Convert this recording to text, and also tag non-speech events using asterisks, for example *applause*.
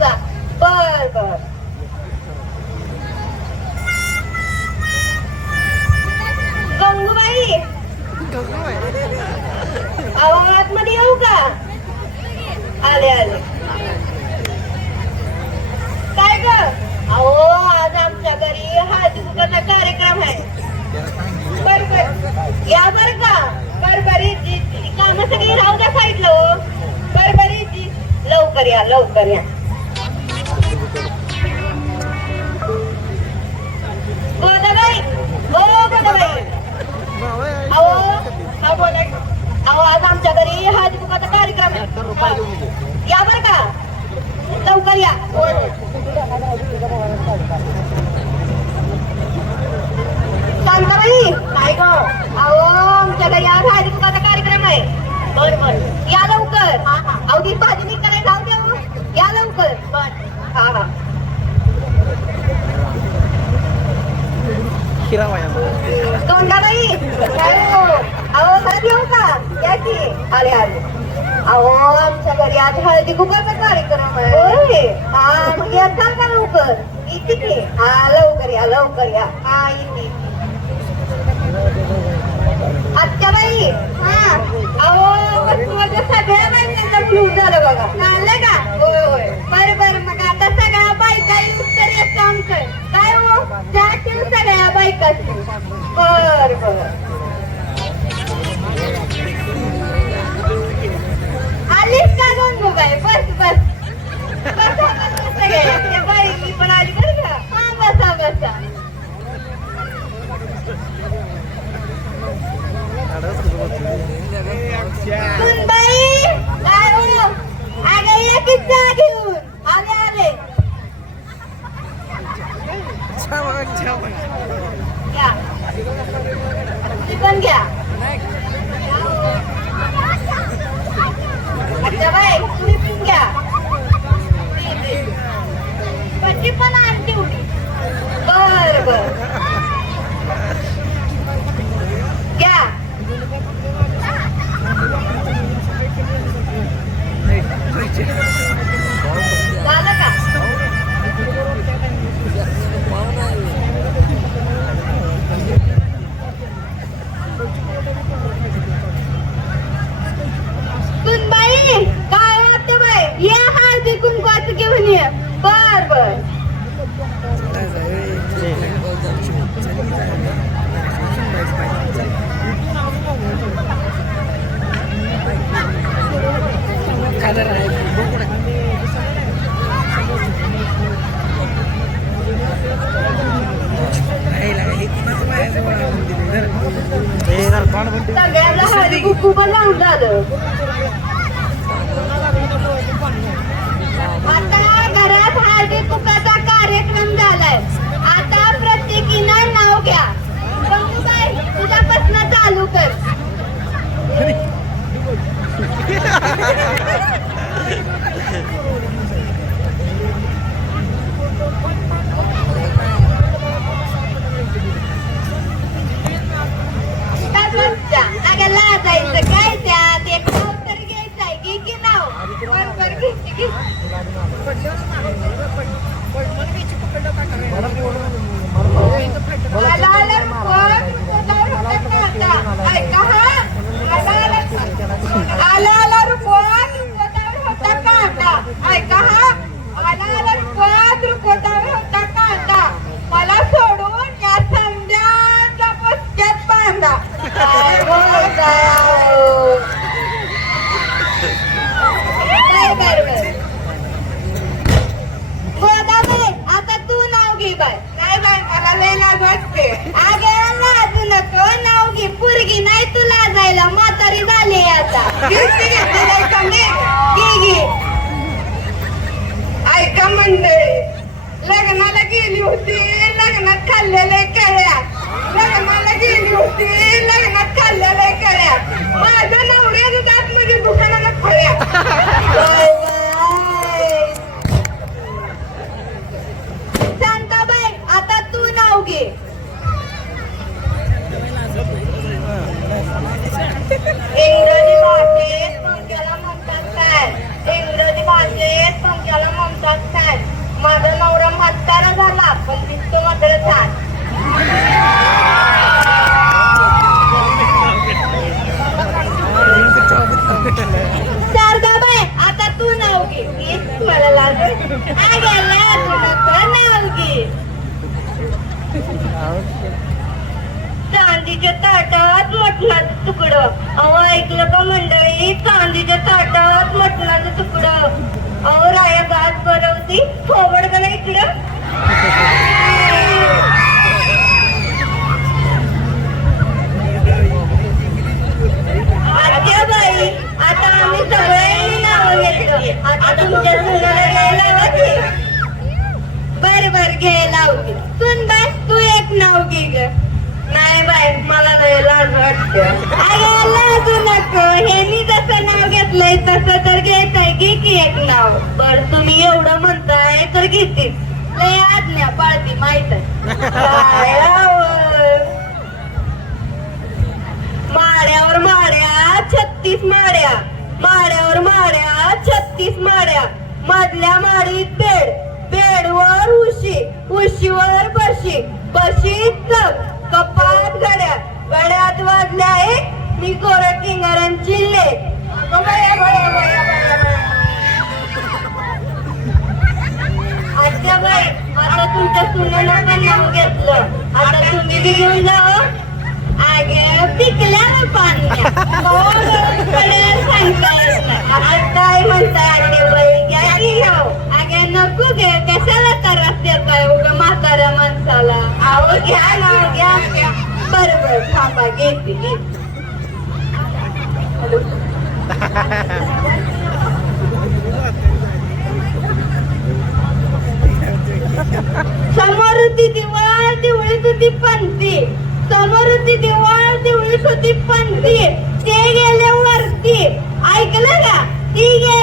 सांगून बर बर. गंगूबाई. आवाजमध्ये येऊ का? आले आले. काय ग? अहो आज आमच्या घरी हळदी कुकरचा कार्यक्रम आहे. बर बर. या बर का? बर बरी. काम सगळी राहू द्या साईडला हो. बर बरी. जी लवकर या लवकर या. अहो ती भाजी मी करायला जाऊ द्या हो. या लवकर बर हा हा तोंडाबाई काय हो अहो घरात येऊ का या की आले आले अहो आमच्या घरी आज हळदी कुकरचा कार्यक्रम आहे होय हा मग या सांग का लवकर येते की हा लवकर या लवकर या हा येते आत्याबाई हा अहो वस्तूवरच्या सगळ्या फ्लू झालं बघा. झालं का? होय होय. बरं बरं. मग आता सगळ्या बायका येऊन तर एक काम कर. काय हो? जातील सगळ्या बायका बर बर. आलीस का दोन मोबाईल? बस बस. बसा बसा सगळ्या त्या बाई मी पण आली बरं का? हा बसा बसा काय हो अगं ये किस्सा घेऊन आले आले घ्या ती पण घ्या अच्छा बाई तुम्ही पण घ्या. पट्टी पण आणते उडी बर बर घ्या झालं का सुनबाई काय वाटतं बाई या हळदी कुंकवाचं घेऊन ये बर बर सगळ्याला हळदी कुंकू पण लावून झालं आता घरात हळदी कुकाचा कार्यक्रम झालाय आता प्रत्येकीनं नाव घ्या गंगूबाई तुझ्यापासून चालू *laughs* कर *laughs* काय बघता? अगं लाजायचं काय त्यात एक नाव तर घ्यायचं आहे घे की नाव बरोबर घे घे. आला आला कोण? कोणावर होता काटा? ऐका हा. आला आला. आला आला रुकवत, रुकवतावर होता काटा. ऐका हा. आला आला रुकवत, रुकवतावर होता काटा. मला सोडून या संध्याच्या पश्चात बांधा काय बोलताय दिवशी घेतलेलं का मी घे घे ऐका मंडळी लग्नाला गेली होती चांदीच्या ताटात मटणाचं तुकडं. अहो ऐकलं का मंडळी? चांदीच्या ताटात मटणाचं तुकडं. अहो राया गात बरवती फोवड का इकडं आत्याबाई आता आम्ही सगळ्यांनी नावं घेतलं आता तुमच्या सुनाला घ्यायला हवं की बर बर घे लावते सुन बाय तू एक नाव घे ग नाही बाय मला नाही अरे वाटत अगं नको. हे मी जसं नाव घेतलंय तसं तर घेताय. घे की एक नाव. बर तुम्ही एवढं म्हणताय तर घेते. लय आज्ञा पाळती माहीत माड्यावर माड्या छत्तीस माड्या माड्यावर माड्या छत्तीस माड्या मधल्या माडीत पेड पेडवर उशी उशीवर बशी बशीत चक कपात घड्या गड्यात वाजले आहे. मी गोर किंगारांची ले अगं बाई आता तुमच्या सुनेला पण नाव घेतलं. आता तुम्ही बी घेऊन जा हो. आगे पिकल्यावर पाणी सांगता काय म्हणताय आते बाई घ्या की घेऊ आगे नको घे. कशाला त्रास देताय उगा म्हाताऱ्या माणसाला? आहो घ्या ना. थांबा घेते घेते समोर होती दिवाळ दिवळीत होती पंथी. समोर होती दिवाळ दिवळीत होती पंथी. ते गेले वरती. ऐकलं का? ती गे